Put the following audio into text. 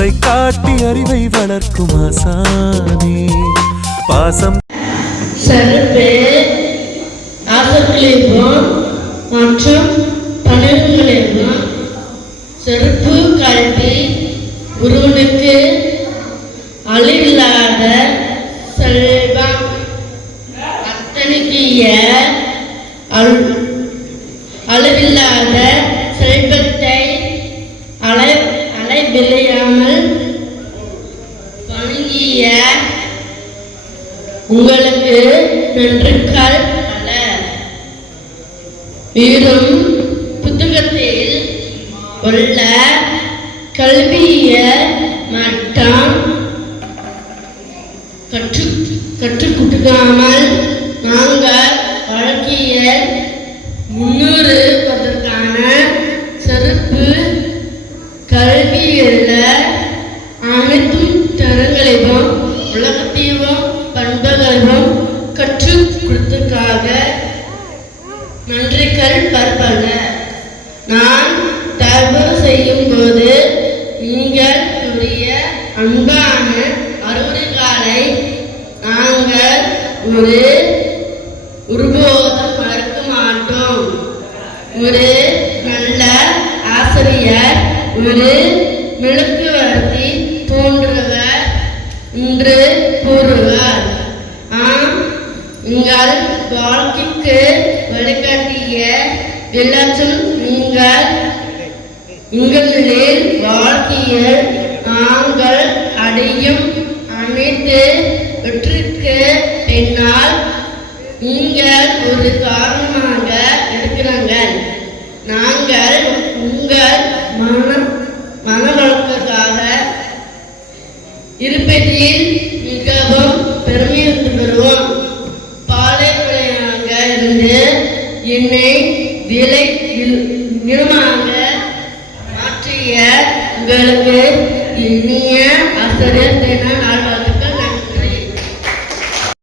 அன்பை காட்டி அறிவை வளர்க்கும் ஆசானே. பாசம் செருப்பு ஆசக்கிளிப்பும் மற்றும் பணிவுகளிலும் செருப்பு கல்வி குருவனுக்கு அழிவில்லாத செல்வம். அத்தனைக்கிய அல் அளவில்லாத உங்களுக்கு நன்றுக்கள் அல்ல வீடும் புத்தகத்தில் உள்ள கல்விய மட்டம் கற்று கற்றுக் கொடுக்காமல் நாங்கள் வாழ்க்கையில் முன்னேறுவதற்கான சிறப்பு கல்வியில் அனைத்தும் தரங்களையும் உலகத்தையும் பண்புகளையும் கற்றுக் கொடுத்ததுக்காக நன்றிகள் பற்பல. நான் தயவு செய்யும் போது உங்களுடைய அன்பான அறுவடைகளை நாங்கள் ஒரு ஒருபோதும் மறுக்க மாட்டோம். ஒரு நல்ல ஆசிரியர் ஒரு மெழுக்குவர்த்தி தோன்றுவர் இன்று உங்கள் வாழ்க்கைக்கு வழிகாட்டிய எல்லாச்சும் நீங்கள் உங்களின் வாழ்க்கையில் நாங்கள் அடையும் அனைத்து வெற்றிக்கு பின்னால் நீங்கள் ஒரு காரணமாக இருக்கிறார்கள். நாங்கள் உங்கள் மனம் என்னை விலை நிலமாக மாற்றிய உங்களுக்கு இனிய ஆசிரியர் தின நாள்